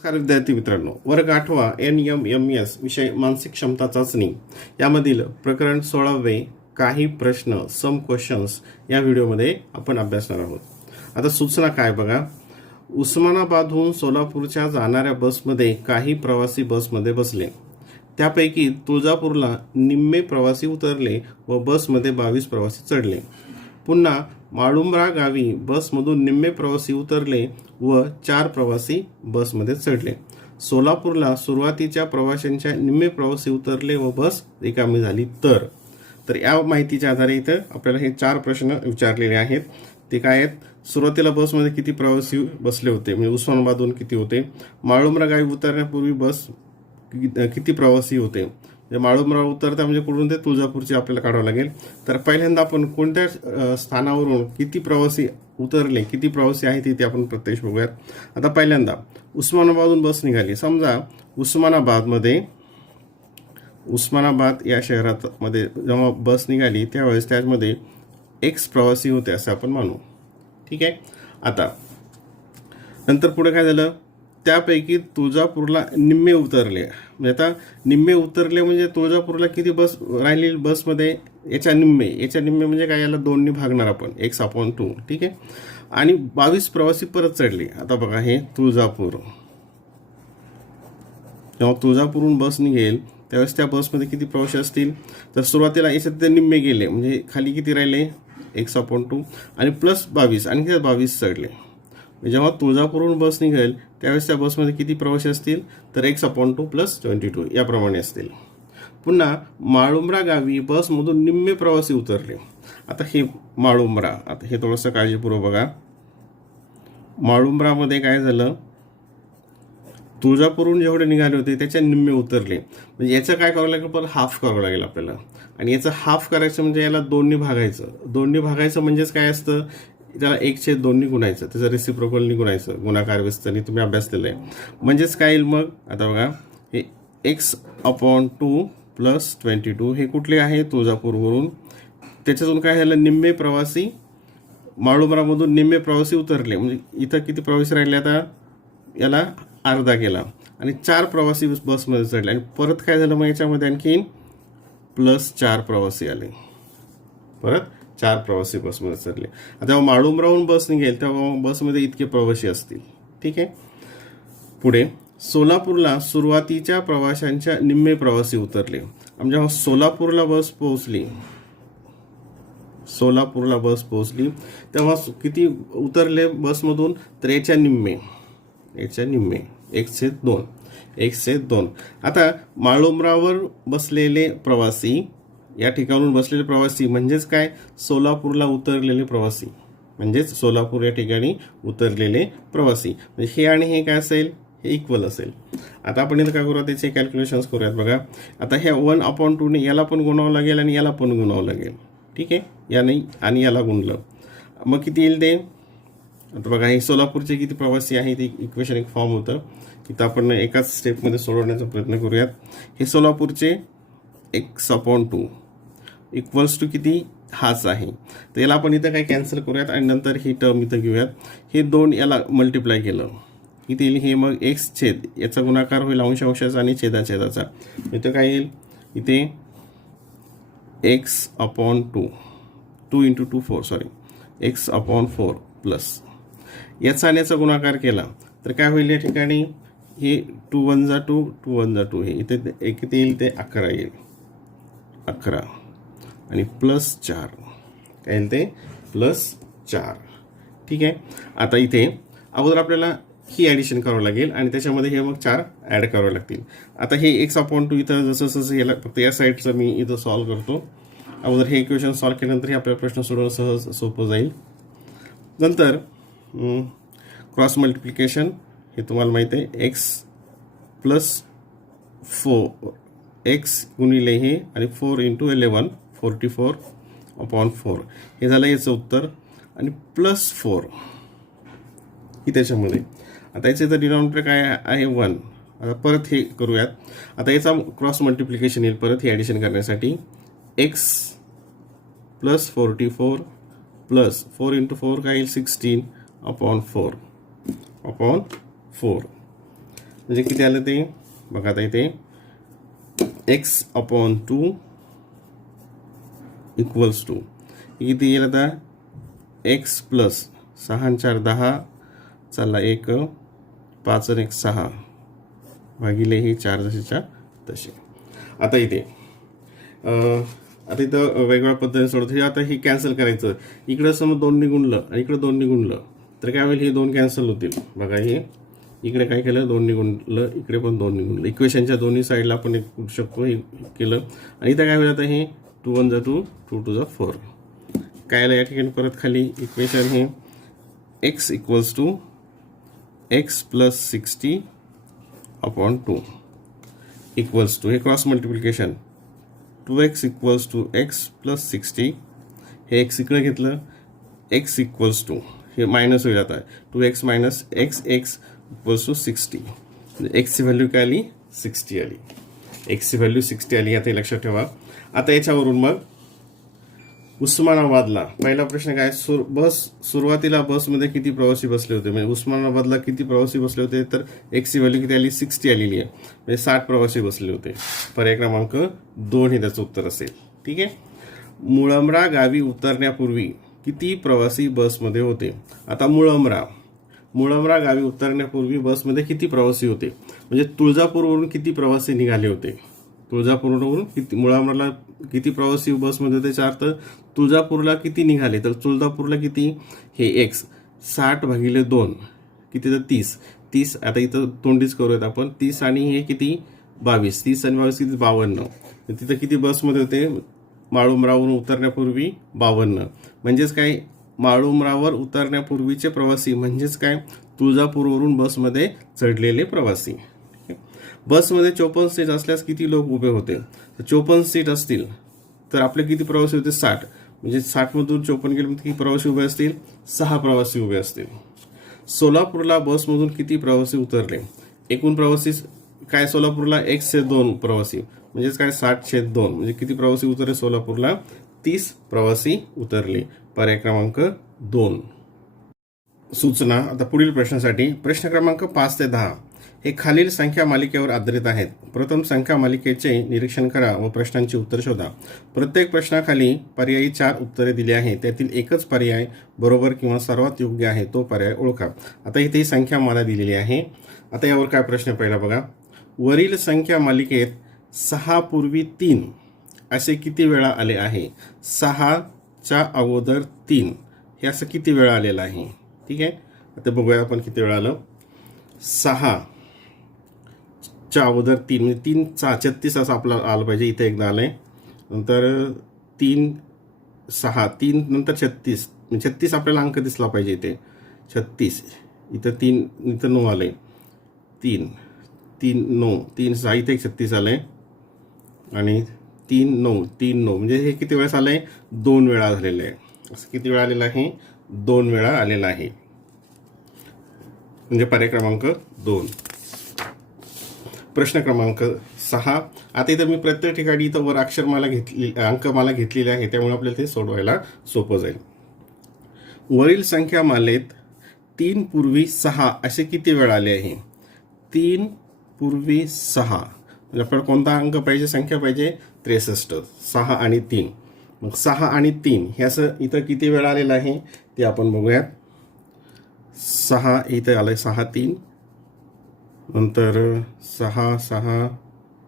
नमस्कार विद्यार्थी मित्रांनो, वर्ग 8वा NMMS विषय मानसिक क्षमता चाचणी यामधील प्रकरण 16वे काही प्रश्न सम क्वेश्चन्स या व्हिडिओमध्ये आपण अभ्यासणार आहोत. आता सूचना काय बघा. उस्मानाबादहून सोलापूरच्या जाणाऱ्या बसमध्ये काही प्रवासी बसमध्ये बसले. त्यापैकी तुळजापूरला निम्मे प्रवासी उतरले व बसमध्ये 22 प्रवासी चढले. पुन्हा माळुंबरा गावी बसमधून निम्मे प्रवासी उतरले व 4 प्रवासी बसमध्ये चढले. सोलापूरला सुरुवातीच्या प्रवाशांच्या निम्मे प्रवासी उतरले व बस रिकामी झाली तर या माहितीच्या आधारे इथं आपल्याला हे 4 प्रश्न विचारलेले आहेत. ते काय आहेत? सुरुवातीला बसमध्ये किती प्रवासी बसले होते, म्हणजे उस्मानाबादहून किती होते. माळुंबरा गावी उतरण्यापूर्वी बस किती प्रवासी होते. माळुंबरा उतरता म्हणजे कुठून ते तुळजापूरचे आपल्याला काढावं लागेल. तर पहिल्यांदा आपण कोणत्या स्थानावरून किती प्रवासी उतरले, किती प्रवासी आहेत ते आपण प्रत्यक्ष बघूयात. आता पहिल्यांदा उस्मानाबादहून बस निघाली. समजा उस्मानाबाद या शहरामध्ये जेव्हा बस निघाली त्यावेळेस त्यामध्ये X प्रवासी होते असं आपण मानू. ठीक आहे. आता नंतर पुढे काय झालं, त्यापैकी तुळजापूरला निम्मे उतरले. म्हणजे आता निम्मे उतरले म्हणजे तुळजापूरला किती बस राहिली बसमध्ये, याच्या निम्मे म्हणजे काय, याला 2 ने भागणार आपण, X/2. ठीक आहे. आणि 22 प्रवासी परत चढले. आता बघा, हे तुळजापूर, जेव्हा तुळजापूरहून बस निघेल त्यावेळेस त्या बसमध्ये किती प्रवासी असतील, तर सुरुवातीला याच्यात ते निम्मे गेले म्हणजे खाली किती राहिले, X/2 आणि प्लस 22 आणि 22 चढले. जेव्हा तुळजापूरहून बस निघेल त्यावेळेस त्या बसमध्ये किती प्रवासी असतील, तर X/2 + 22 याप्रमाणे असतील. पुन्हा माळुंबरा गावी बसमधून निम्मे प्रवासी उतरले. आता हे माळुंबरा, आता हे थोडंसं काळजीपूर्वक बघा. माळुंबरामध्ये काय झालं, तुळजापूरहून जेवढे निघाले होते त्याच्या निम्मे उतरले. म्हणजे याचं काय करावं लागेल, पण हाफ करावं लागेल आपल्याला. आणि याचं हाफ करायचं म्हणजे याला 2 ने भागायचं. 2 ने भागायचं म्हणजेच काय असतं, त्याला 1/2 ने गुणायचं, त्याचं रेसिप्रोकलनी गुणायचं, गुणाकार व्यस्तनी तुम्ही अभ्यासलेलं आहे. म्हणजेच काय येईल मग, आता बघा, हे X/2 + 22 हे कुठले आहे, तुळजापूरवरून. त्याच्यातून काय झालं, निम्मे प्रवासी, माळुंबरामधून निम्मे प्रवासी उतरले. म्हणजे इथं किती प्रवासी राहिले, आता याला अर्धा केला आणि 4 प्रवासी बसमध्ये चढले. आणि परत काय झालं मग, याच्यामध्ये आणखीन +4 प्रवासी आले, परत 4 प्रवासी बसमध्ये चढले. आता जेव्हा माळुंबराहून बस निघेल तेव्हा बसमध्ये इतके प्रवासी असतील. ठीक आहे. पुढे सोलापूरला सुरुवातीच्या प्रवाशांच्या निम्मे प्रवासी उतरले. आणि जेव्हा सोलापूरला बस पोहोचली तेव्हा किती उतरले बसमधून, तर याच्या निम्मे X/2. आता माळुंबरावर बसलेले प्रवासी, या ठिकाणून बसलेले प्रवासी म्हणजेच काय, सोलापूरला उतरलेले प्रवासी, म्हणजेच सोलापूर या ठिकाणी उतरलेले प्रवासी. म्हणजे हे आणि हे काय असेल, हे इक्वल असेल. आता आपण इथं काय करूया, त्याचे कॅल्क्युलेशन्स करूयात. बघा, आता ह्या 1/2 ने याला पण गुणावं लागेल आणि याला पण गुणावं लागेल. ठीक आहे. याने आणि याला गुणलं मग किती येईल ते. आता बघा, हे सोलापूरचे किती प्रवासी आहे ते इक्वेशन एक फॉर्म होतं, तिथं आपण एकाच स्टेपमध्ये सोडवण्याचा प्रयत्न करूयात. हे सोलापूरचे X/2 = किती, हाच आहे. तर याला आपण इथं काही कॅन्सल करूयात आणि नंतर ही टर्म इथं घेऊयात. हे 2 याला मल्टिप्लाय केलं किती येईल, हे मग X याचा गुणाकार होईल अंशाचा आणि छेदाचा. इथं काय येईल, इथे X/2 2 × 2 4 X/4 प्लस याचा आणि याचा गुणाकार केला तर काय होईल, या ठिकाणी हे 2 × 1 = 2 2 × 1 = 2, हे इथे किती येईल, ते 11 येईल. 11 आणि +4 काय येईल, ते +4. ठीक आहे. आता इथे अगोदर आपल्याला ही ॲडिशन करावं लागेल आणि त्याच्यामध्ये हे मग 4 ॲड करावे लागतील. आता हे X/2 इथं जसं याला फक्त या साईडचं मी इथं सॉल्व्ह करतो. अगोदर हे इक्वेशन सॉल्व्ह केल्यानंतर हे आपल्याला प्रश्न सोडवणं सहज सोपं जाईल. नंतर क्रॉस मल्टिप्लिकेशन, हे तुम्हाला माहिती आहे, X गुणिले हे आणि 4 × 11 44/4 हे झालं याचं उत्तर. आणि +4 ही त्याच्यामध्ये. आता याचं डिनॉमिनेटर काय आहे, 1. आता परत हे करूयात. आता याचा क्रॉस मल्टिप्लिकेशन येईल परत हे ॲडिशन करण्यासाठी. X + 44 + 4 × 4 काय येईल, 16/4. म्हणजे किती आलं ते बघा. आता इथे x/2 इक्वल्स टू किती येईल आता x प्लस 6 आणि 4 10 चालला 1 5 आणि 1 6 भागिले ही 4 जसेच्या तसे. आता इथे आता इथं वेगवेगळ्या पद्धतीने सोडतो. हे आता ही कॅन्सल करायचं. इकडं समज 2 गुणलं आणि इकडं 2 गुणलं तर काय होईल, हे 2 कॅन्सल होतील. बघा हे इकडे काय केलं 2 गुणलं, इकडे पण 2 गुणलं. इक्वेशनच्या दोन्ही साईडला आपण एक करू शकतो. हे केलं आणि इथं काय होईल आता हे 2 1 जा 2 2 2 जा 4. काय आलं या ठिकाणी परत खाली इक्वेशन हे x equals to x plus 60/2 equals to हे cross multiplication 2x equals to x plus 60. हे x इकडे घेतलं x इक्वल्स टू हे मायनस होईल आता 2x minus x x equals to 60. x ची व्हॅल्यू काय आली 60 आली. x ची व्हॅल्यू 60 आली. आता लक्षात ठेवा. आता याच्यावरून मग उस्मानाबादला पहिला प्रश्न काय, सुरुवातीला बसमध्ये किती प्रवासी बसले होते, म्हणजे उस्मानाबादला किती प्रवासी बसले होते, तर x ची व्हॅल्यू किती आली 60 आलेली आहे. म्हणजे 60 प्रवासी बसले होते. पर्याय क्रमांक 2 हे त्याचं उत्तर असेल. ठीक आहे. मुळंब्रा गावी उतरण्यापूर्वी किती प्रवासी बसमध्ये होते. आता मुळंब्रा गावी उतरण्यापूर्वी बसमध्ये किती प्रवासी होते, म्हणजे तुळजापूरवरून किती प्रवासी निघाले होते. तुळजापूरवरून किती, मुळंब्राला किती प्रवासी बसमध्ये होते 4, तर तुळजापूरला किती निघाले, तर तुळजापूरला किती हे x 60 भागिले 2 किती तर 30. आता इथं तोंडीच करूयात आपण. 30 आणि हे किती 22. 30 आणि 22 किती 52. तिथं किती बसमध्ये होते माळुंब्रावरून उतरण्यापूर्वी 52. म्हणजेच काय माळुंब्रावर उतरण्यापूर्वीचे प्रवासी म्हणजेच काय तुळजापूरवरून बसमध्ये चढलेले प्रवासी. बसमध्ये 54 सीट असल्यास किती लोक उभे होते, तर 54 सीट असतील तर आपले किती प्रवासी होते 60. म्हणजे 60 मधून 54 गेले किती प्रवासी उभे असतील 6 प्रवासी उभे असतील. सोलापूरला बसमधून किती प्रवासी उतरले, एकूण प्रवासी काय सोलापूरला 1/2 प्रवासी म्हणजेच काय 60/2 म्हणजे किती प्रवासी उतरले सोलापूरला 30 प्रवासी उतरले. पर्याय क्रमांक 2. सूचना आता पुढील प्रश्नासाठी. प्रश्न क्रमांक 5 ते 10 हे खालील संख्या मालिकेवर आधारित आहेत. प्रथम संख्या मालिकेचे निरीक्षण करा व प्रश्नांची उत्तर शोधा. प्रत्येक प्रश्नाखाली पर्यायी 4 उत्तरे दिली आहेत. त्यातील एकच पर्याय बरोबर किंवा सर्वात योग्य आहे तो पर्याय ओळखा. आता इथे संख्या मला दिलेली आहे. आता यावर काय प्रश्न पहिला बघा. वरील संख्या मालिकेत 6 पूर्वी 3 असे किती वेळा आले आहे. 6च्या अगोदर 3 हे असं किती वेळा आलेलं आहे. ठीक आहे. आता बघूया आपण किती वेळा आलं. 6च्या अगोदर 3 म्हणजे 3 36 असं आपलं आलं पाहिजे. इथे एकदा आलंय. नंतर 3 6 3 नंतर 36 36 आपल्याला अंक दिसला पाहिजे इथे 36. इथं 3 इथं 9 आलंय. 3 3 9 3 6 इथे 36 आलंय आणि 3 9 3 9 म्हणजे हे किती वेळेस आलंय 2 वेळा झालेलं आहे. असं किती वेळा आलेलं आहे 2 वेळा आलेलं आहे. म्हणजे पर्याय क्रमांक 2. प्रश्न क्रमांक 6. आता इथं मी प्रत्येक ठिकाणी इथं वर अक्षरमाला घेतली अंकमाला घेतलेली आहे त्यामुळे आपल्याला ते सोडवायला सोपं जाईल. वरील संख्या मालेत 3 पूर्वी 6 असे किती वेळा आले आहे. 3 पूर्वी 6 म्हणजे आपल्याला कोणता अंक पाहिजे संख्या पाहिजे 63. 6 आणि 3 मग 6 आणि 3 हे असं इथं किती वेळा आलेलं आहे ते आपण बघूयात. 6 इथं आलंय 6 3 नंतर 6 6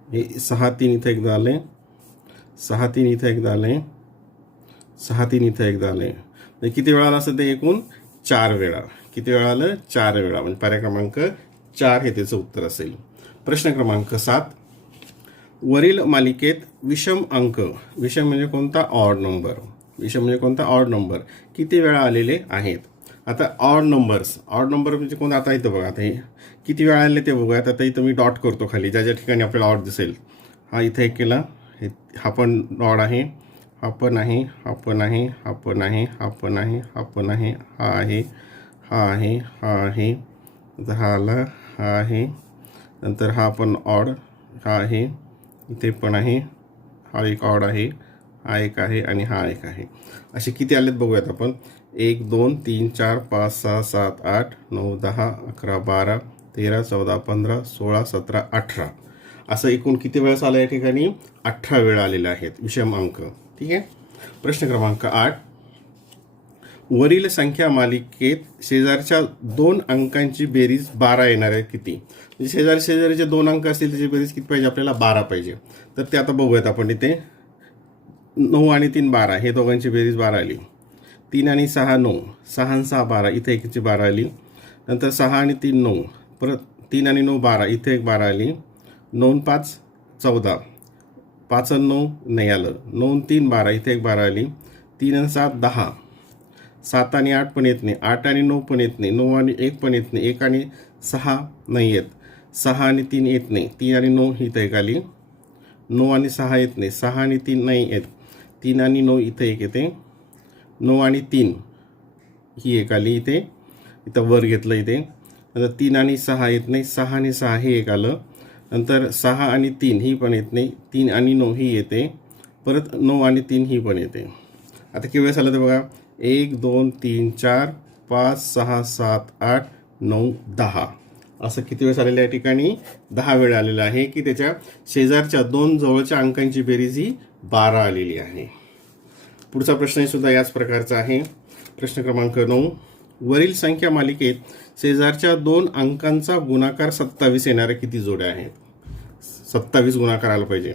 हे 6 3 इथं एकदा आले 6 3 इथं एकदा आले 6 3 इथं एकदा आले. म्हणजे किती वेळा आलं असं ते एकूण 4 वेळा. किती वेळा आलं 4 वेळा म्हणजे पर्याय क्रमांक 4 हे त्याचं उत्तर असेल. प्रश्न क्रमांक 7. वरील मालिकेत विषम अंक विषम म्हणजे कोणता ऑड नंबर विषम म्हणजे कोणता ऑड नंबर किती वेळा आलेले आहेत. आता ऑड नंबर म्हणजे कोणता आता इथं बघा. आता हे किती वेळा आले ते बघूयात. आता इथं मी डॉट करतो खाली ज्या ज्या ठिकाणी आपल्याला ऑड दिसेल. हा इथं एक केला हा पण ऑड आहे हा पण आहे हा पण आहे हा पण आहे हा पण आहे हा पण आहे हा आहे हा आहे हा आहे नंतर हा आला हा आहे नंतर हा पण ऑड हा आहे इथे पण आहे हा एक ऑड आहे हा एक आहे आणि हा एक आहे. असे किती आलेत बघूयात आपण. 1 2 3 4 5 6 7 8 9 10 11 12 13, 14, 15, 16, 17, 18 असं एकूण किती वेळा आलं या ठिकाणी? 18 वेळा आलेले आहेत विषम अंक. ठीक आहे. प्रश्न क्रमांक 8. वरील संख्या मालिकेत शेजारच्या 2 अंकांची बेरीज 12 येणार आहे किती? म्हणजे शेजारीचे 2 अंक असतील त्याची बेरीज किती पाहिजे आपल्याला? 12 पाहिजे. तर ते आता बघूयात आपण. इथे 9 आणि 3 12, हे दोघांची बेरीज 12 आली. 3 आणि 6 9, 6 आणि 6 12, इथे एकची 12 आली. नंतर 6 आणि 3 9, परत 3 आणि 9 12, इथे एक 12 आली. 9 आणि 5 14, 5 आणि 9 नाही आलं. 9 आणि 3 12, इथे एक 12 आली. 3 आणि 7 10, 7 आणि 8 पण येत नाही. 8 आणि 9 पण येत नाही. 9 आणि 1 पण येत नाही. 1 आणि 6 नाही येत. 6 आणि 3 येत नाही. 3 आणि 9 इथे एक आली. 9 आणि 6 येत नाही. 6 आणि 3 नाही येत. 3 आणि 9 इथे एक येते. 9 आणि 3 ही एक आली. इथं वर घेतलं इथे. नंतर 3 आणि 6 येत नाही. 6 आणि 6 हे एक आलं. नंतर 6 आणि 3 ही पण येत नाही. 3 आणि 9 ही येते. परत 9 आणि 3 ही पण येते. आता किती वेळेस आलं ते बघा. 1 2 3 4 5 6 7 8 9 10 असं किती वेळेस आलेलं आहे? या ठिकाणी 10 वेळा आलेलं आहे की त्याच्या शेजारच्या 2 जवळच्या अंकांची बेरीज ही 12 आलेली आहे. पुढचा प्रश्न सुद्धा याच प्रकारचा आहे. प्रश्न क्रमांक 9. वरील संख्या मालिकेत शेजारच्या 2 अंकांचा गुणाकार 27 येणाऱ्या किती जोड्या आहेत? 27 गुणाकार आला पाहिजे.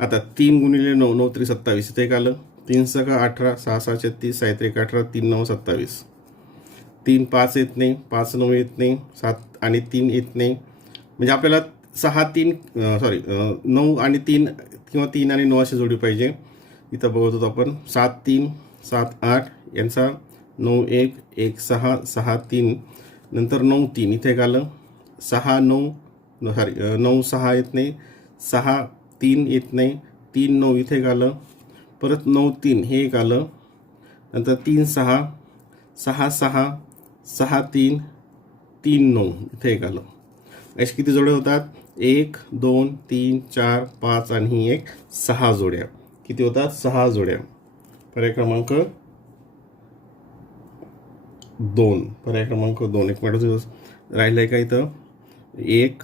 आता 3 गुणिले 9, 9 3 27, इथे एक आलं. 3 6 18, 6 6 36, 7 1 18, 3 9 27. 3 5 येत नाही. 5 9 येत नाही. 7 आणि 3 येत नाही. म्हणजे आपल्याला 6 3 9 आणि 3 किंवा 3 आणि 9 अशी जोडी पाहिजे. इथं बघत होतो आपण. 7 3 7 8 यांचा 9 1 1 6 6 3, नंतर 9 3 इथे एक आलं. 6 9 9 6 येत नाही. 6 3 येत नाही. 3 9 इथे एक आलं. परत 9 3 हे एक आलं. नंतर 3 6 6 6 6 3 3 9 इथे एक आलं. असे किती जोड्या होतात? 1 2 3 4 5 आणि ही एक 6 जोड्या. किती होतात? 6 जोड्या. पर्याय क्रमांक 2. पर्याय क्रमांक 2. एक मिनिट राहिलं आहे का इथं? 1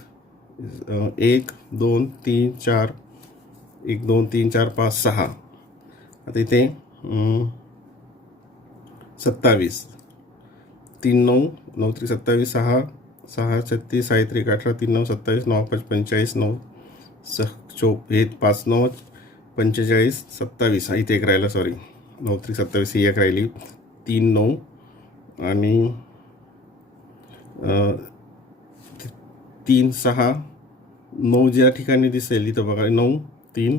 1 2 3 4 1 2 3 4 5 6. आता इथे 27. 3 9 9 3 27, 6 6 36, 7 1 18, 3 9 27, 9 5 45, 9 6 5 9 45 27. इथे एक राहिला. सॉरी, 9 3 27 ही एक राहिली. 3 9 आणि 3 6 9 ज्या ठिकाणी दिसेल इथं बघा. 9 3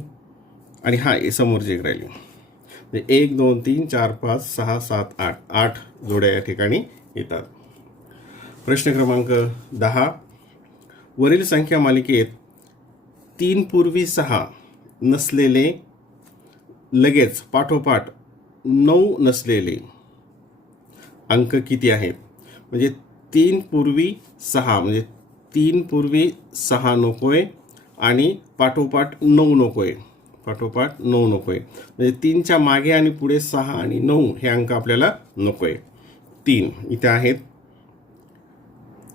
आणि हा समोरची एक राहिली. 1 2 3 4 5 6 7 8 8 जोड्या या ठिकाणी येतात. प्रश्न क्रमांक 10. वरील संख्या मालिकेत 3 पूर्वी 6 नसलेले लगेच पाठोपाठ 9 नसलेले अंक किती आहेत? म्हणजे 3 पूर्वी 6, म्हणजे 3 पूर्वी 6 नकोय आणि पाठोपाठ 9 नकोय. पाठोपाठ 9 नकोय. म्हणजे 3च्या मागे आणि पुढे 6 आणि 9 हे अंक आपल्याला नकोय. 3 इथे आहेत.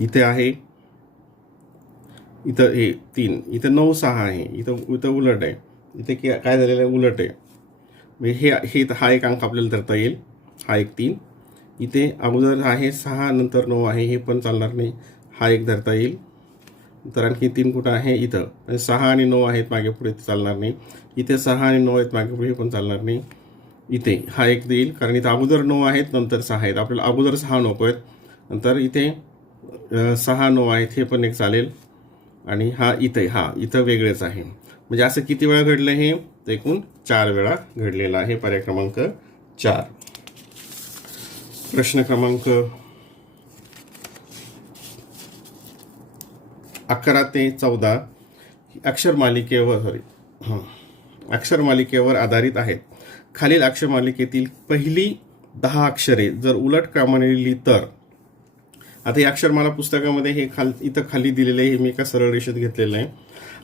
इथे आहे. इथं हे 3. इथं 9 6 आहे. इथं उलट आहे. इथे काय झालेलं आहे? उलट आहे. म्हणजे हा एक अंक आपल्याला धरता येईल. हा एक 3. इथे अगोदर आहे 6, नंतर 9 आहे. हे पण चालणार नाही. हा एक धरता येईल. तर आणखी 3 कुठं आहे? इथं. म्हणजे 6 आणि 9 आहेत मागे पुढे, ते चालणार नाही. इथे 6 आणि 9 आहेत मागे पुढे, हे पण चालणार नाही. इथे हा एक देईल, कारण इथं अगोदर 9 आहेत, नंतर 6 आहेत. आपल्याला अगोदर 6 नको आहेत. नंतर इथे 6 9 आहेत, हे पण एक चालेल. आणि इथं वेगळेच आहे. म्हणजे असं किती वेळा घडलं हे? तर एकूण 4 वेळा घडलेलं आहे. पर्याय क्रमांक 4. प्रश्न क्रमांक 11 ते 14 अक्षर मालिकेवर आधारित आहेत. खालील अक्षर मालिकेतील पहिली 10 अक्षरे जर उलट क्रमाने लिहिली तर. आता हे अक्षर मला पुस्तकामध्ये हे इथं खाली दिलेलं आहे. हे मी एका सरळ रेषेत घेतलेलं आहे.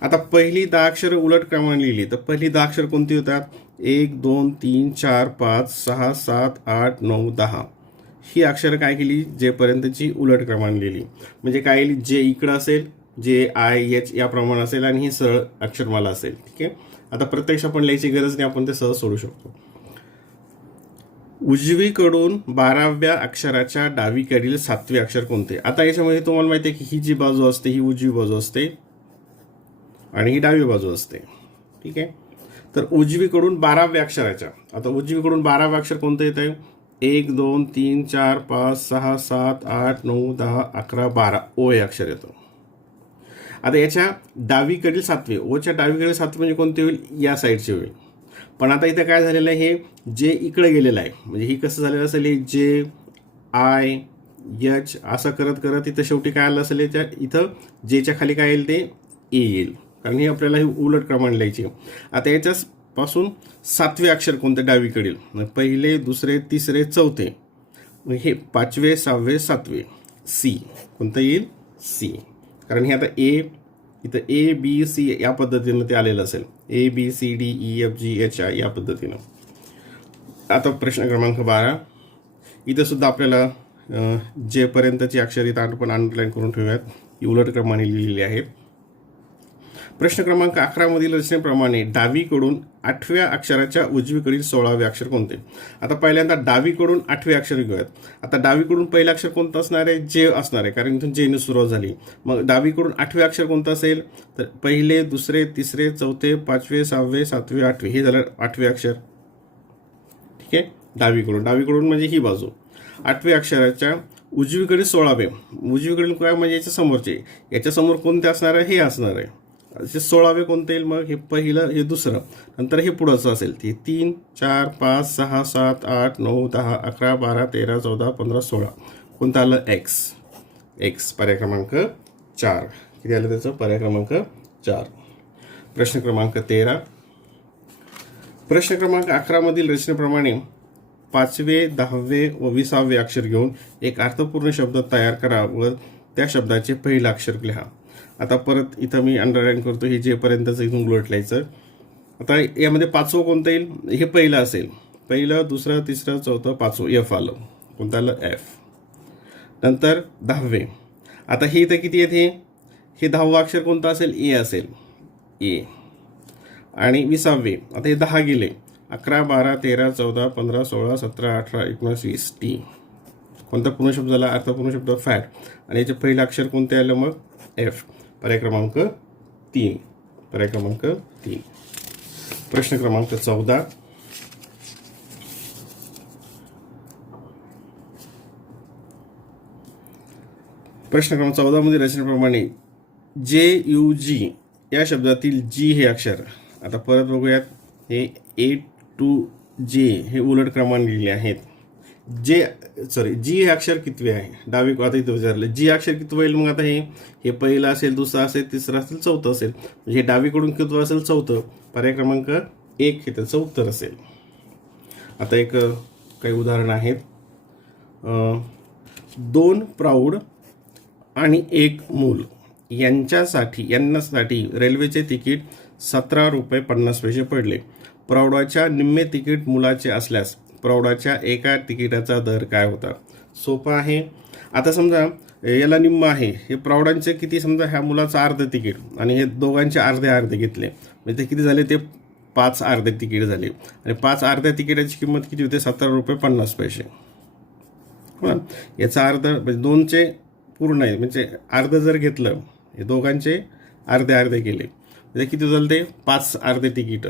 आता पहिली 10 अक्षरं उलट क्रमाने लिहिली तर पहिली 10 अक्षर कोणती होतात? 1 2 3 4 5 6 7 8 9 10. ही अक्षरं काय केली, जे पर्यंतची उलट क्रमाने लिहिली. म्हणजे काय लिहिली, जे इकडं असेल, जे आय एच या प्रमाणे असेल आणि ही सरळ अक्षरमाला असेल. ठीक आहे. आता प्रत्यक्ष आपण लिहायची गरज नाही, आपण ते सहज सोडू शकतो. उजवीकडून 12व्या अक्षराच्या डावीकडील 7वे अक्षर कोणते. आता याच्यामध्ये तुम्हाला माहिती आहे की ही जी बाजू असते ही उजवी बाजू असते आणि ही डावी बाजू असते. ठीक आहे. तर उजवीकडून 12व्या अक्षराच्या, आता उजवीकडून 12व्या अक्षर कोणतं येत आहे, 1 2 3 4 5 6 7 8 9 10 11 12 ओ हे अक्षर येतं. आता याच्या डावीकडील 7वे, ओच्या डावीकडील 7वे म्हणजे कोणते होईल, या साईडचे होईल. पण आता इथं काय झालेलं आहे, हे जे इकडे गेलेलं आहे म्हणजे ही कसं झालेलं असेल, जे आय एच असं करत करत इथं शेवटी काय आलं असेल, याच्या इथं जेच्या खाली काय येईल ते ए येईल, कारण हे आपल्याला हे उलट क्रमाने लिहायची. आता याच्यापासून 7वे अक्षर कोणते डावीकडील, पहिले दुसरे तिसरे चौथे, हे 5वे 6वे 7वे, सी कोणतं येईल, सी. कारण हे आता ए इथं ए बी सी या पद्धतीनं ते आलेलं असेल, A B C D E F G H I या पद्धतीनं. आता प्रश्न क्रमांक 12, इथं सुद्धा आपल्याला जेपर्यंतची अक्षर इथं आपण अंडरलाईन करून ठेवूयात, ही उलट क्रमाने लिहिलेली आहेत. प्रश्न क्रमांक 11 मधील रचनेप्रमाणे डावीकडून 8व्या अक्षराच्या उजवीकडील 16वे अक्षर कोणते. आता पहिल्यांदा डावीकडून 8वे अक्षर घेऊयात. आता डावीकडून पहिलं अक्षर कोणतं असणार आहे, जे असणार आहे, कारण इथून जेने सुरुवात झाली. मग डावीकडून 8वे अक्षर कोणतं असेल, तर पहिले दुसरे तिसरे चौथे 5वे 6वे 7वे 8वे, हे झालं 8वे अक्षर. ठीक आहे. डावीकडून म्हणजे ही बाजू. 8वे अक्षराच्या उजवीकडील 16वे, उजवीकडील काय म्हणजे याच्या समोरचे, याच्या समोर कोणते असणार आहे, हे असणार आहे. 16वे कोणते येईल, मग हे पहिलं हे दुसरं, नंतर हे पुढचं असेल ते 3 4 5 6 7 8 9 10 11 12 13 14 15 16, कोणतं आलं, एक्स. एक्स पर्याय क्रमांक 4. किती आलं त्याचं, पर्याय क्रमांक 4. प्रश्न क्रमांक 13, प्रश्न क्रमांक 11 मधील रचनेप्रमाणे 5वे 10वे व 20वे अक्षर घेऊन एक अर्थपूर्ण शब्द तयार करा व त्या शब्दाचे पहिलं अक्षर लिहा. आता परत इथं मी अंडरलाईन करतो, हे जेपर्यंतच इथून उलट लिहायचं. आता यामध्ये 5वं कोणतं येईल, हे पहिलं असेल, पहिलं दुसरं तिसरं चौथं 5वं एफ आलं, कोणतं आलं, एफ. नंतर 10वे, आता हे इथं किती येते, हे 10वं अक्षर कोणतं असेल, ए असेल, ए. आणि 20वे, आता हे 10 गेले, 11 12 13 14 15 16 17 18 19 20, टी. कोणता पूर्ण शब्द झाला, अर्थपूर्ण शब्द, फॅट. आणि याचे पहिलं अक्षर कोणते आलं, मग एफ. पर्याय क्रमांक 3. पर्याय क्रमांक 3. प्रश्न क्रमांक 14, प्रश्न क्रमांक 14 मध्ये रचनेप्रमाणे जे यू जी या शब्दातील जी हे अक्षर, आता परत बघूयात, हे ए टू जे हे उलट क्रमाने लिहिले आहेत. जे जी हे अक्षर कितवे आहे, डावी, आता इथं विचारलं जी अक्षर कितवं येईल, मग आता हे पहिलं असेल, दुसरं असेल, तिसरं असेल, चौथं असेल, म्हणजे हे डावीकडून कितवं असेल, चौथं. पर्याय क्रमांक 1 हे त्याचं उत्तर असेल. आता एक काही उदाहरण आहेत. 2 प्रौढ आणि 1 मूल यांच्यासाठी रेल्वेचे तिकीट 17 रुपये 50 पैसे पडले. प्रौढाच्या निम्मे तिकीट मुलाचे असल्यास प्रौढाच्या एका तिकिटाचा दर काय होता. सोपं आहे. आता समजा याला निम्म आहे, हे प्रौढांचे किती, समजा ह्या मुलाचं अर्ध तिकीट आणि हे दोघांचे अर्धे अर्धे घेतले, म्हणजे ते किती झाले, ते 5 अर्धे तिकीट झाले. आणि 5 अर्ध्या तिकिटाची किंमत किती होते, 17 रुपये 50 पैसे. याचा अर्ध म्हणजे 2चे पूर्ण आहे, म्हणजे अर्ध जर घेतलं, हे दोघांचे अर्धे अर्धे केले, म्हणजे किती झालं, ते 5 अर्धे तिकीट.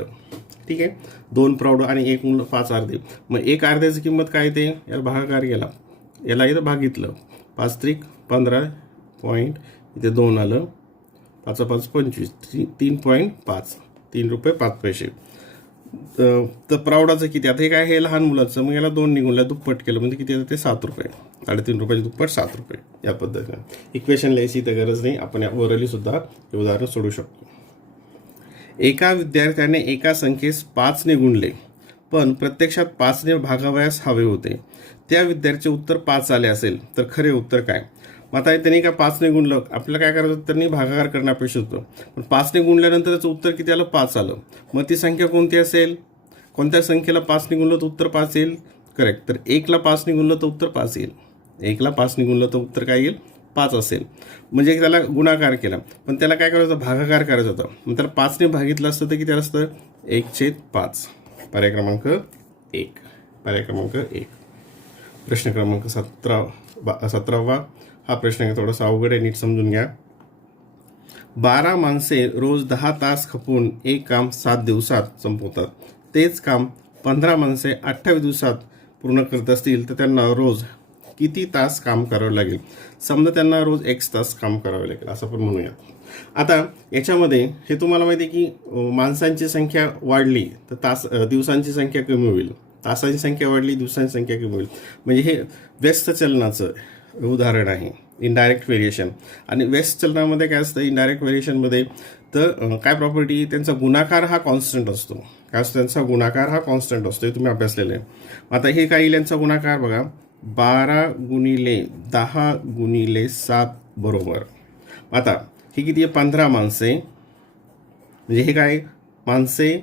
ठीक आहे. 2 प्रौढ आणि 1 मुलं 5 अर्धे, मग 1 अर्ध्याची किंमत काय, ते याला भागाकार गेला, याला इथं भागितलं, 5 त्रिक 15 पॉईंट, इथे 2 आलं, 5 5 25, 3.5, 3 रुपये 5 पैसे. तर प्रौढाचं किती, आता हे काय, हे लहान मुलाचं, मग याला 2 निघूनला दुप्पट केलं, म्हणजे किती येतं, ते 7 रुपये. 3.5 रुपयाचे दुप्पट 7 रुपये. या पद्धतीने इक्वेशन लिहायची तर गरज नाही, आपण वरली सुद्धा हे उदाहरण सोडू शकतो. एका विद्यार्थ्याने एका संख्येस 5ने गुणले, पण प्रत्यक्षात 5ने भागावयास हवे होते. त्या विद्यार्थ्याचे उत्तर 5 आले असेल तर खरे उत्तर काय. मग आता त्यांनी काय 5ने गुणलं, आपल्याला काय करायचं, त्यांनी भागाकार करणं अपेक्षित होतं, पण 5ने गुणल्यानंतर त्याचं उत्तर किती आलं, 5 आलं. मग ती संख्या कोणती असेल, कोणत्या संख्येला 5ने गुणलं तर उत्तर 5 येईल, करेक्ट. तर 1ला 5ने गुणलं तर उत्तर 5 येईल. 1ला 5ने गुणलं तर उत्तर काय येईल? 5 असेल. म्हणजे त्याला गुणाकार केला, पण त्याला काय करायचं होतं? भागाकार करायचा होता. मग त्याला 5ने भागितलं असतं तर किती असतं? 1/5. पर्याय क्रमांक 1. पर्याय क्रमांक 1. प्रश्न क्रमांक 17वा. हा प्रश्न थोडासा अवघड आहे, नीट समजून घ्या. 12 माणसे रोज 10 तास खपून एक काम 7 दिवसात संपवतात. तेच काम 15 माणसे 28 दिवसात पूर्ण करत असतील तर त्यांना रोज किती तास काम करावं लागेल? समजा त्यांना रोज x तास काम करावे लागेल असं पण म्हणूया. आता याच्यामध्ये हे तुम्हाला माहिती आहे की माणसांची संख्या वाढली तर दिवसांची संख्या कमी होईल. तासांची संख्या वाढली, दिवसांची संख्या कमी होईल. म्हणजे हे व्यस्त चलनाचं उदाहरण आहे, इनडायरेक्ट व्हेरिएशन. आणि व्यस्त चलनामध्ये काय असतं? इनडायरेक्ट व्हेरिएशनमध्ये तर काय प्रॉपर्टी? त्यांचा गुणाकार हा कॉन्स्टंट असतो. काय असतो? त्यांचा गुणाकार हा कॉन्स्टंट असतो. हे तुम्ही अभ्यासलेलं आहे. आता हे काय येईल यांचा गुणाकार बघा. 12 गुणिले 10 गुणिले 7 बरोबर. आता हे किती आहे? 15 माणसे. म्हणजे हे काय? माणसे,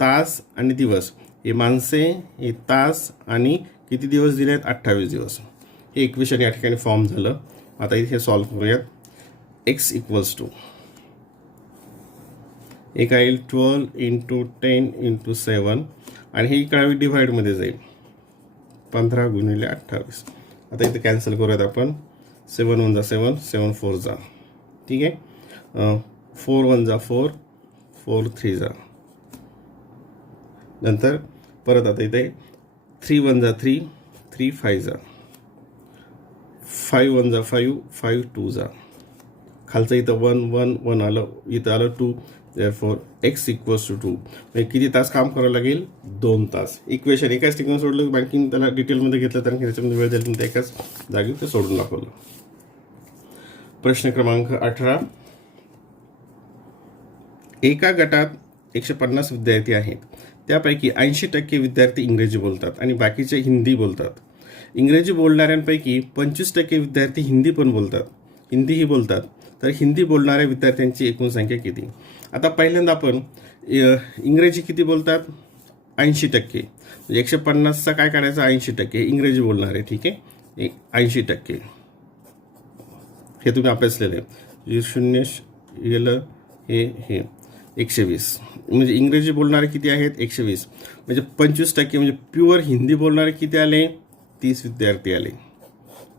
तास आणि दिवस. हे माणसे, हे तास आणि किती दिवस दिले आहेत? 28 दिवस. हे इक्वेशन या ठिकाणी फॉर्म झालं. आता इथे सॉल्व करूयात. x इक्वल्स टू एक येईल 12 × 10 × 7 आणि हे इकडे डिव्हाइडमध्ये जाईल 15 गुणिले 28. आता इथे कॅन्सल करूयात आपण. 7 1 जा 7, 7 4 जा. ठीक आहे. 4 1 जा 4, 4 3 जा. नंतर परत आता इथे 3 1 जा 3, 3 5 जा. 5 1 जा 5, 5 2 जा. खालचं इथं 1 1 1 आलं, इथं आलं 2. therefore x equals to 2. म्हणजे किती तास काम करावं लागेल? 2 तास. इक्वेशन एकाच ठिकाणी सोडलं, बँकिंग त्याला डिटेलमध्ये घेतलं तर त्याच्यामध्ये वेळ जाईल, पण एकाच जागी ते सोडून दाखवलं. प्रश्न क्रमांक 18. एका गटात 150 विद्यार्थी आहेत. त्यापैकी 80% विद्यार्थी इंग्रजी बोलतात आणि बाकीचे हिंदी बोलतात. इंग्रजी बोलणाऱ्यांपैकी 25% विद्यार्थी हिंदीही बोलतात. तर हिंदी बोलणाऱ्या विद्यार्थ्यांची एकूण संख्या किती? आता पहिल्यांदा आपण इंग्रजी किती बोलतात? 80%. म्हणजे 150चा काय काढायचा? 80% इंग्रजी बोलणारे. ठीक आहे. 80% हे तुम्ही अभ्यासलेलं आहे. 0 गेलं हे 120. म्हणजे इंग्रजी बोलणारे किती आहेत? 120. म्हणजे 25% म्हणजे प्युअर हिंदी बोलणारे किती आले? 30 विद्यार्थी आले.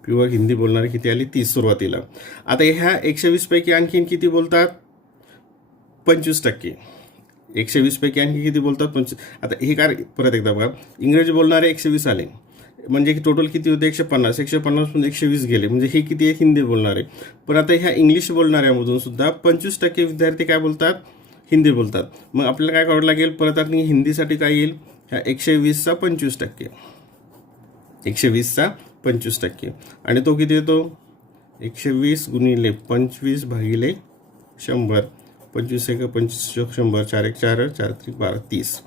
प्युअर हिंदी बोलणारे किती आले? 30 सुरुवातीला. आता ह्या 120 पैकी आणखीन किती बोलतात? 25%. 120 पैकी आणखी किती बोलतात? 25. आता हे काय? परत एकदा बघा. इंग्रजी बोलणारे 120 आले, म्हणजे टोटल किती होते? 150. 150 मधून 120 गेले, म्हणजे हे किती आहे? हिंदी बोलणारे. पण आता ह्या इंग्लिश बोलणाऱ्यामधून सुद्धा 25% विद्यार्थी काय बोलतात? हिंदी बोलतात. मग आपल्याला काय करावं लागेल? परत आता हिंदीसाठी काय येईल? ह्या 120चा 25%. 120चा 25%. आणि तो किती येतो? 120 गुणिले 25 भागिले 100. 25 1 25 100, 4 1 4 4 3 12 30.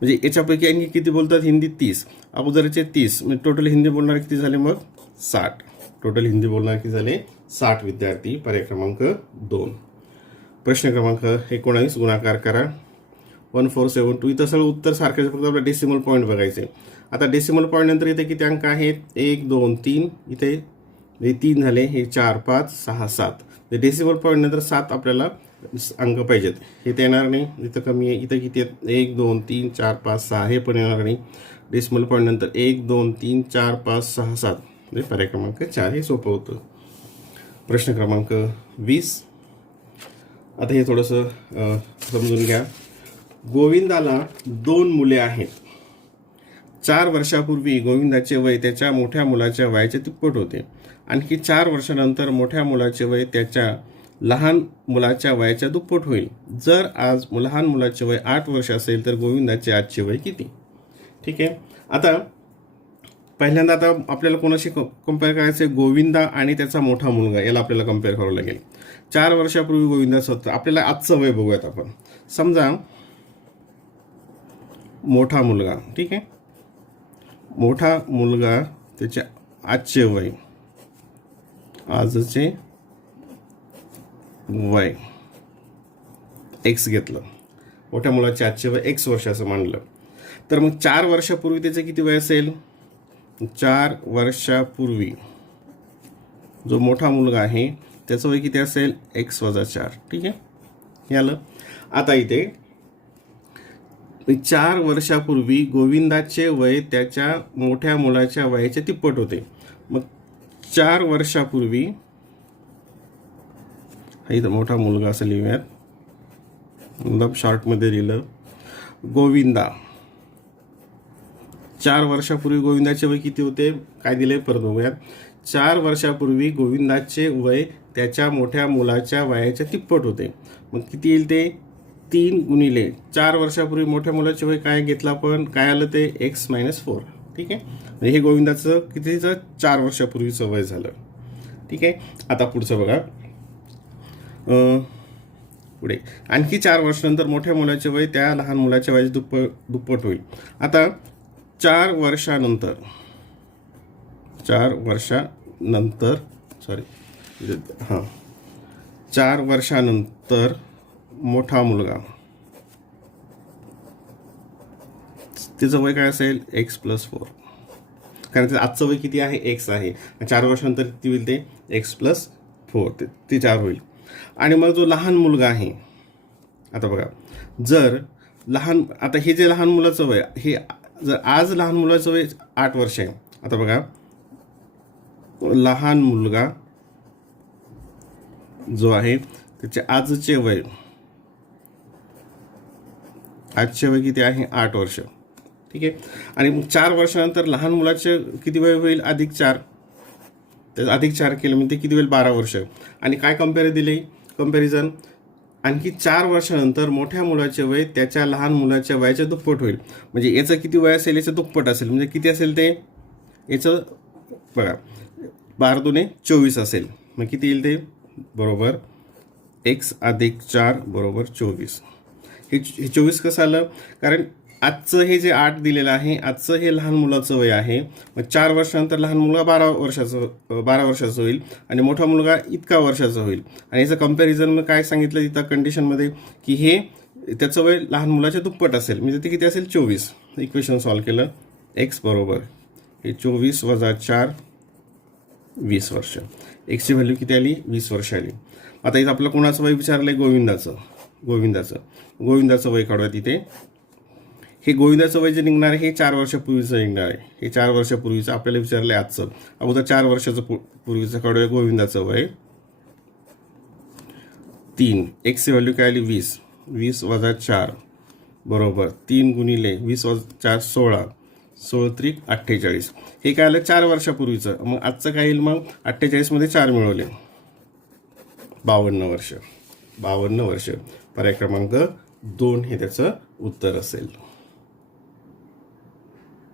म्हणजे याच्यापैकी आणखी किती बोलतात हिंदी? 30. अगोदरचे 30, म्हणजे टोटल हिंदी बोलणारे किती झाले? मग 60. टोटल हिंदी बोलणारे किती झाले? 60 विद्यार्थी. पर्याय क्रमांक 2. प्रश्न क्रमांक 19. गुणाकार करा. 1472. इथं सगळं उत्तर सारखं, फक्त आपला डेसिमल पॉईंट बघायचे. आता डेसिमल पॉईंट नंतर इथे किती अंक आहेत? 1 2 3. इथे 3 झाले, हे 4 5 6 7. डेसिमल पॉईंट नंतर 7 आपल्याला अंक पाहिजेत. हे तर येणार नाही, इथं कमी आहे. इथं किती आहेत? 1 2 3 4 5 6. हे पण येणार नाही. डेसिमल पॉईंट नंतर 1 2 3 4 5 6 7. म्हणजे पर्याय क्रमांक 4 हे सोपं होतं. प्रश्न क्रमांक 20. आता हे थोडंसं समजून घ्या. गोविंदाला 2 मुले आहेत. 4 वर्षापूर्वी गोविंदाचे वय त्याच्या मोठ्या मुलाच्या वयाचे तिप्पट होते. आणखी 4 वर्षानंतर मोठ्या मुलाचे वय त्याच्या लहान मुलाच्या वयाच्या दुप्पट होईल. जर आज लहान मुलाचे वय 8 वर्ष असेल तर गोविंदाचे आजचे वय किती? ठीक आहे. आता पहिल्यांदा आता आपल्याला कोणाशी कम्पेअर करायचे? गोविंदा आणि त्याचा मोठा मुलगा, याला आपल्याला कम्पेअर करावं लागेल. 4 वर्षापूर्वी गोविंदाचं होतं. आपल्याला आजचं वय बघूयात आपण. समजा मोठा मुलगा, ठीक आहे, मोठा मुलगा त्याचे आजचे वय, आजचे वय एक्स घेतलं. मोठ्या मुलाचे आजचे वय एक्स वर्षाचं मानलं. तर मग 4 वर्षापूर्वी त्याचे किती वय असेल? 4 वर्षापूर्वी जो मोठा मुलगा आहे त्याचं वय किती असेल x-4. ठीक आहे, हे आलं. आता इथे 4 वर्षापूर्वी गोविंदाचे वय त्याच्या मोठ्या मुलाच्या वयाच्या तिप्पट होते. मग 4 वर्षापूर्वी हा इथं मोठा मुलगा असं लिहूयात, एकदम शॉर्टमध्ये लिहिलं. गोविंदा 4 वर्षापूर्वी गोविंदाचे वय किती होते, काय दिले परत बघूयात. 4 वर्षापूर्वी गोविंदाचे वय त्याच्या मोठ्या मुलाच्या वयाच्या तिप्पट होते. मग किती येईल ते 3 गुणिले 4 वर्षापूर्वी मोठ्या मुलाचे वय काय घेतलं आपण, काय आलं ते x-4. ठीक आहे, म्हणजे हे गोविंदाचं कितीचं 4 वर्षापूर्वीचं वय झालं. ठीक आहे, आता पुढचं बघा. पुढे आणखी 4 वर्षानंतर मोठ्या मुलाचे वय त्या लहान मुलाच्या वयाचे दुप्पट होईल. आता 4 वर्षानंतर हां 4 वर्षानंतर मोठा मुलगा त्याचं वय काय असेल x+4. कारण त्याचं आजचं वय किती आहे x आहे. 4 वर्षानंतर किती होईल ते x+4 ते 4 होईल. आणि मग जो लहान मुलगा आहे, आता बघा जर आता हे जे लहान मुलाचं वय हे जर आज लहान मुलाचं वय 8 वर्ष आहे. आता बघा लहान मुलगा जो आहे त्याचे आजचे वय किती आहे 8 वर्ष. ठीक आहे, आणि 4 वर्षानंतर लहान मुलाचे किती वय होईल +4. तर +4 केलं म्हणजे किती होईल 12 वर्ष. आणि काय कंपॅरिझन आणखी 4 वर्षानंतर मोठ्या मुलाचे वय त्याच्या लहान मुलाच्या वयाच्या दुप्पट होईल. म्हणजे याचं किती वय असेल, याचं दुप्पट असेल. म्हणजे किती असेल ते, याचं बघा 12×2 = 24 असेल. मग किती येईल ते बरोबर x+4 = 24. हे 24 कसं आलं, कारण आजचं हे जे 8 दिलेलं आहे आजचं हे लहान मुलाचं वय आहे. मग 4 वर्षानंतर लहान मुलगा 12 वर्षाचा होईल आणि मोठा मुलगा इतका वर्षाचा होईल. आणि याचं कंपॅरिझन मग काय सांगितलं तिथं कंडिशनमध्ये की हे त्याचं वय लहान मुलाच्या दुप्पट असेल. म्हणजे ते किती असेल 24. इक्वेशन सॉल्व्ह केलं x बरोबर हे 24 - 4 20 वर्ष. एक्सची व्हॅल्यू किती आली 20 वर्ष आली. आता इथं आपलं कोणाचं वय विचारलं आहे गोविंदाचं वय काढूया. तिथे हे गोविंदाचं वय जे निघणार आहे हे 4 वर्षापूर्वीचं निघणार आहे. हे 4 वर्षापूर्वीचं आपल्याला विचारलं आहे आजचं. अगोदर 4 वर्षाचं पूर्वीचं काढूया गोविंदाचं वय 3. एक्सची व्हॅल्यू काय आली 20. 20 - 4 बरोबर 3 गुणिले 20 - 4 16. 16×3 = 48. हे काय आलं 4 वर्षापूर्वीचं. मग आजचं काय येईल, मग 48 मध्ये 4 मिळवले 52 वर्ष. 52 वर्ष. पर्याय क्रमांक 2 हे त्याचं उत्तर असेल.